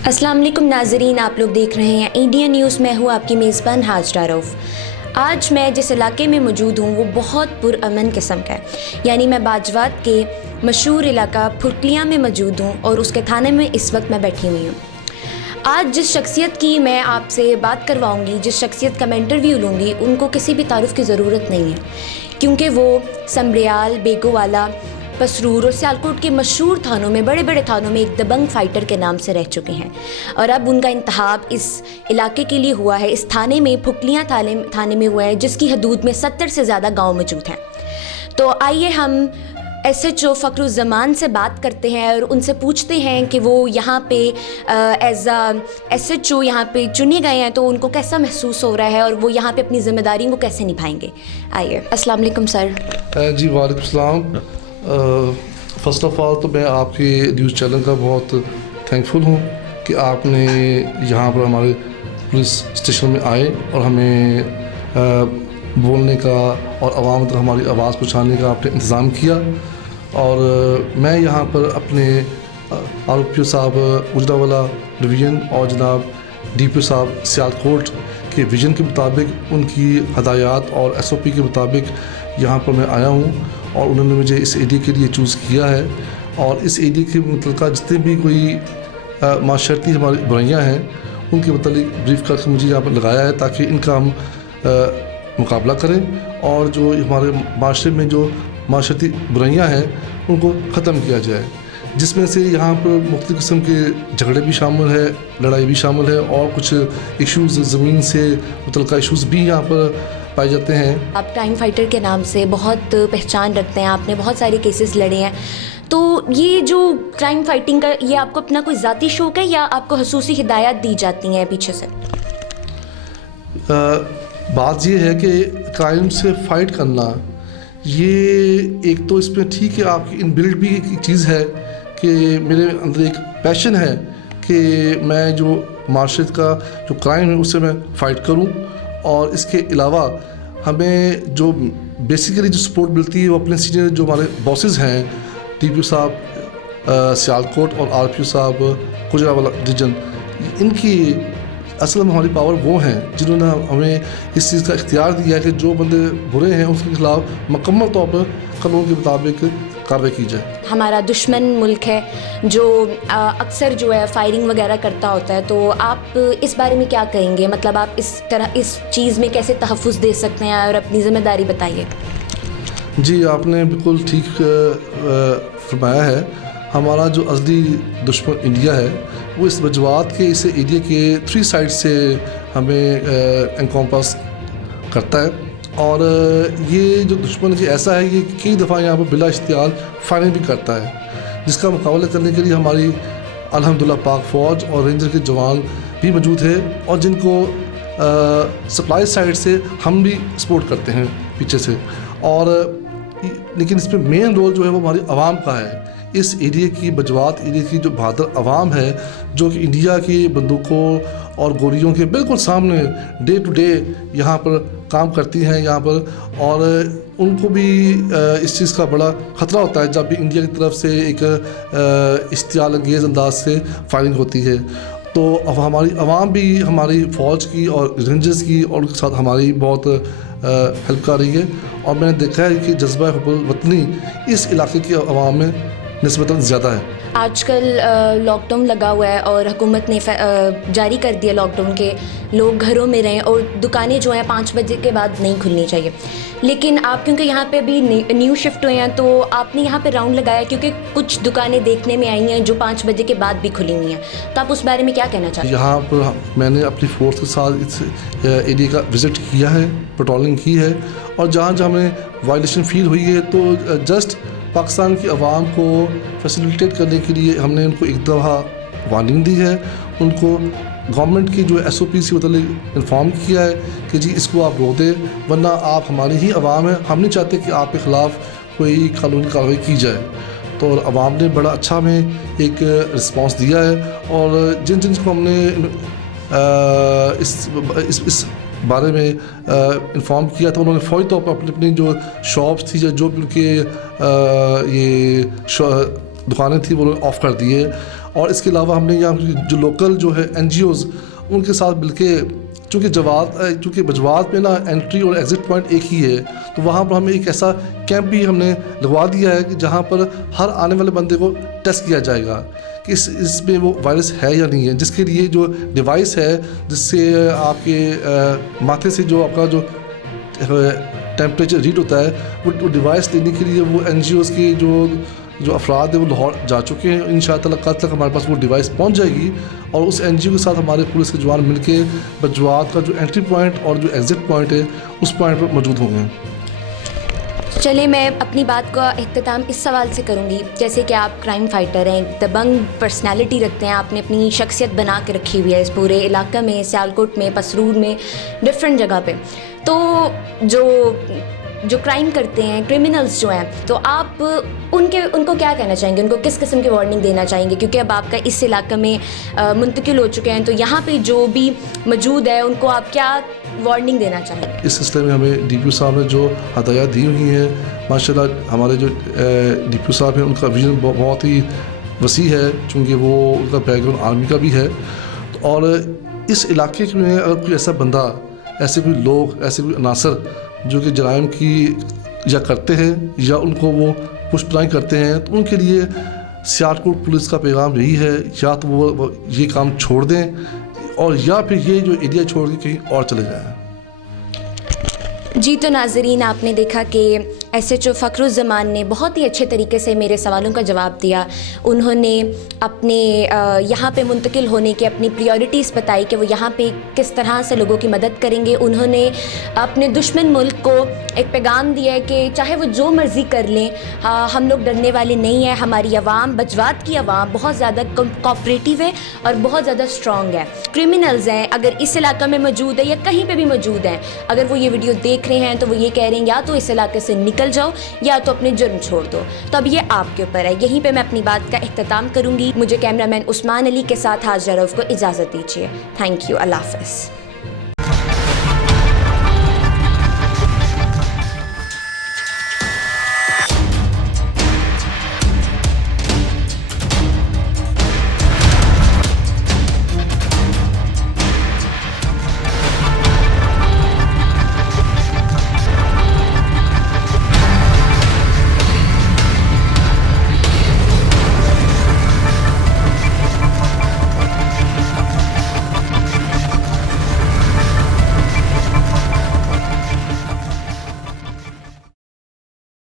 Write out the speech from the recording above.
अस्सलाम वालेकुम नाज़रीन, आप लोग देख रहे हैं इंडियन न्यूज़। मैं हूँ आपकी मेज़बान हाजरा रऊफ़। आज मैं जिस इलाके में मौजूद हूँ वो बहुत पुरअमन किस्म का है, यानी मैं बाजवात के मशहूर इलाका फुरकलियाँ में मौजूद हूँ और उसके थाने में इस वक्त मैं बैठी हुई हूँ। आज जिस शख्सियत की मैं आपसे बात करवाऊँगी, जिस शख्सियत का मैं इंटरव्यू लूँगी, उनको किसी भी तारुफ़ की ज़रूरत नहीं है, क्योंकि वो समरियाल, बेगोवाला, पसरूर और सियालकोट के मशहूर थानों में, बड़े बड़े थानों में एक दबंग फाइटर के नाम से रह चुके हैं और अब उनका इंतखाब इस इलाके के लिए हुआ है। इस थाने में फुकलियाँ थाने में हुआ है, जिसकी हदूद में 70 से ज़्यादा गांव मौजूद हैं। तो आइए हम SHO फ़खरुज़्ज़मान से बात करते हैं और उनसे पूछते हैं कि वो यहाँ पे एज SHO यहाँ पे चुने गए हैं तो उनको कैसा महसूस हो रहा है और वो यहाँ पे अपनी ज़िम्मेदारी को कैसे निभाएंगे। आइए। अस्सलाम वालेकुम सर। जी वालेकुम सलाम। फ़र्स्ट ऑफ़ ऑल तो मैं आपके न्यूज़ चैनल का बहुत थैंकफुल हूँ कि आपने यहाँ पर हमारे पुलिस स्टेशन में आए और हमें बोलने का और आवाम तक हमारी आवाज़ पहुँचाने का आपने इंतज़ाम किया। और मैं यहाँ पर अपने RPO साहब गुजरावाला डिवीज़न और जनाब DPO साहब सियालकोट के विज़न के मुताबिक, उनकी हदायत और SOP के मुताबिक यहाँ पर मैं आया हूँ और उन्होंने मुझे इस एरिया के लिए चूज़ किया है। और इस एरिया के मतलब जितने भी कोई माशरती हमारी बुराइयाँ हैं उनके मतलब ब्रीफ करके मुझे यहाँ पर लगाया है ताकि इनका हम मुकाबला करें और जो हमारे माशरे में जो माशरती बुराइयाँ हैं उनको ख़त्म किया जाए, जिसमें से यहाँ पर मुख्तलिफ़ किस्म के झगड़े भी शामिल है, लड़ाई भी शामिल है और कुछ इश्यूज़ ज़मीन से मुतल्लिक़ इश्यूज़ भी यहाँ पर पाए जाते हैं। आप क्राइम फाइटर के नाम से बहुत पहचान रखते हैं, आपने बहुत सारे केसेस लड़े हैं, तो ये जो क्राइम फाइटिंग का ये आपको अपना कोई ज़ाती शौक़ है या आपको खसूसी हिदायत दी जाती हैं पीछे से? बात ये है कि क्राइम से फ़ाइट करना ये एक तो इसमें ठीक है, आपकी इनबिल्ट भी एक चीज़ है कि मेरे अंदर एक पैशन है कि मैं जो माशरत का जो क्राइम है उससे मैं फ़ाइट करूं। और इसके अलावा हमें जो बेसिकली जो सपोर्ट मिलती है वो अपने सीनियर जो हमारे बॉसेस हैं, DPO साहब सियालकोट और RPO साहब गुजरावाला डिवीज़न, इनकी असल में हमारी पावर वो हैं जिन्होंने हमें इस चीज़ का इख्तियार दिया है कि जो बंदे बुरे हैं उसके खिलाफ मुकम्मल तौर पर कानून के मुताबिक कार्रवाई की जाए। हमारा दुश्मन मुल्क है जो अक्सर जो है फायरिंग वगैरह करता होता है, तो आप इस बारे में क्या कहेंगे? मतलब आप इस तरह इस चीज़ में कैसे तहफ़्फ़ुज़ दे सकते हैं और अपनी ज़िम्मेदारी बताइए। जी, आपने बिल्कुल ठीक फरमाया है। हमारा जो असली दुश्मन इंडिया है वो इस वजवात के इस एरिया के 3 साइड से हमें एनकम्पास करता है और ये जो दुश्मन की ऐसा है ये कई दफ़ा यहाँ पर बिला इख्तियार फायरिंग भी करता है, जिसका मुकाबला करने के लिए हमारी अल्हम्दुलिल्लाह पाक फ़ौज और रेंजर के जवान भी मौजूद है और जिनको सप्लाई साइड से हम भी सपोर्ट करते हैं पीछे से। और लेकिन इसमें मेन रोल जो है वो हमारी आवाम का है। इस एरिया की बजवात एरिया की जो बहादुर आवाम है जो कि इंडिया की बंदूकों और गोलियों के बिल्कुल सामने डे टू डे यहाँ पर काम करती हैं यहाँ पर, और उनको भी इस चीज़ का बड़ा ख़तरा होता है जब भी इंडिया की तरफ से एक इश्तियाल अंगेज़ अंदाज से फायरिंग होती है। तो अब हमारी आवाम भी हमारी फ़ौज की और रेंजर्स की और उनके साथ हमारी बहुत हेल्प कर रही है और मैंने देखा है कि जज्बा हुब्बुल वतनी इस इलाके की आवाम में निस्बतन ज़्यादा है। आजकल लॉकडाउन लगा हुआ है और हुकूमत ने जारी कर दिया लॉकडाउन के लोग घरों में रहें और दुकानें जो हैं 5 बजे के बाद नहीं खुलनी चाहिए, लेकिन आप क्योंकि यहाँ पे अभी न्यू शिफ्ट हुए हैं तो आपने यहाँ पे राउंड लगाया क्योंकि कुछ दुकानें देखने में आई हैं जो 5 बजे के बाद भी खुली हुई हैं, तो आप उस बारे में क्या कहना चाहते हैं? यहाँ पर मैंने अपनी फोर्स के साथ इस एरिया का विज़िट किया है, पेट्रोलिंग की है और जहाँ जहाँ हमें वायलेशन फील हुई है तो जस्ट पाकिस्तान की आवाम को फैसिलिटेट करने के लिए हमने उनको एक दफ़ा वार्निंग दी है, उनको गवर्नमेंट की जो SOP से मतलब इन्फॉर्म किया है कि जी इसको आप रोक दें वरना आप हमारी ही आवाम है, हम नहीं चाहते कि आपके ख़िलाफ़ कोई कानूनी कार्रवाई की जाए। तो आवाम ने बड़ा अच्छा हमें एक रिस्पांस दिया है और जिन जिनको हमने इस बारे में इन्फॉर्म किया था उन्होंने फ़ौरी तौर पर अपनी अपनी जो शॉप्स थी या जो भी उनके ये दुकानें थी वो ऑफ़ कर दी है। और इसके अलावा हमने यहाँ जो लोकल जो है NGOs उनके साथ मिलके, चूँकि बजवात में ना एंट्री और एग्ज़िट पॉइंट एक ही है, तो वहाँ पर हमें एक ऐसा कैंप भी हमने लगवा दिया है कि जहाँ पर हर आने वाले बंदे को टेस्ट किया जाएगा कि इसमें वो वायरस है या नहीं है, जिसके लिए जो डिवाइस है जिससे आपके माथे से जो आपका जो टेम्परेचर रीड होता है वो डिवाइस लेने के लिए वो NGOs के जो अफराद है वो लाहौर जा चुके हैं। इंशाअल्लाह कल तक हमारे पास वो डिवाइस पहुंच जाएगी और उस NGO के साथ हमारे पुलिस के जवान मिलके बजवात का जो एंट्री पॉइंट और जो एग्ज़िट पॉइंट है उस पॉइंट पर मौजूद होंगे। चलिए, मैं अपनी बात का इख्तिताम इस सवाल से करूंगी, जैसे कि आप क्राइम फाइटर हैं, दबंग पर्सनालिटी रखते हैं, आपने अपनी शख्सियत बना के रखी हुई है इस पूरे इलाके में, सियालकोट में, पसरूर में, डिफरेंट जगह पे। तो जो क्राइम करते हैं, क्रिमिनल्स जो हैं, तो आप उनको क्या कहना चाहेंगे, उनको किस किस्म की वार्निंग देना चाहेंगे? क्योंकि अब आपका इस इलाके में मुंतकिल हो चुके हैं, तो यहाँ पे जो भी मौजूद है उनको आप क्या वार्निंग देना चाहेंगे? इस सिलसिले में हमें DPO साहब ने जो हदायत दी हुई हैं, माशाल्लाह हमारे जो DPO साहब हैं उनका विजन बहुत ही वसी है, चूँकि वो उनका बैकग्राउंड आर्मी का भी है। और इस इलाके में अगर कोई ऐसा बंदा, ऐसे कोई लोग, ऐसे कोई अनासर जो कि जराइम की या करते हैं या उनको वो पुष्टनाई करते हैं, तो उनके लिए सियालकोट पुलिस का पैगाम यही है, या तो वो ये काम छोड़ दें और या फिर ये जो एरिया छोड़ के कहीं और चले जाएं। जी, तो नाज़रीन, आपने देखा कि SHO फ़खरुज़्ज़मान ने बहुत ही अच्छे तरीके से मेरे सवालों का जवाब दिया। उन्होंने अपने यहाँ पे मुंतकिल होने की अपनी प्रायोरिटीज़ बताई कि वो यहाँ पे किस तरह से लोगों की मदद करेंगे। उन्होंने अपने दुश्मन मुल्क को एक पैगाम दिया है कि चाहे वो जो मर्ज़ी कर लें, हम लोग डरने वाले नहीं हैं। हमारी आवाम, बजवात की आवाम बहुत ज़्यादा कोऑपरेटिव है और बहुत ज़्यादा स्ट्रॉन्ग है। क्रिमिनल्स हैं, अगर इस इलाके में मौजूद है या कहीं पर भी मौजूद हैं, अगर वो ये वीडियो देख रहे हैं तो वो ये कह रहे हैं या तो इस इलाके से निकल जाओ या तो अपने जुर्म छोड़ दो। तो अब ये आपके ऊपर है। यहीं पे मैं अपनी बात का इख्तिताम करूंगी। मुझे कैमरामैन उस्मान अली के साथ हाजिर रऊफ को इजाज़त दीजिए। Thank you. अल्लाह हाफ़िज़।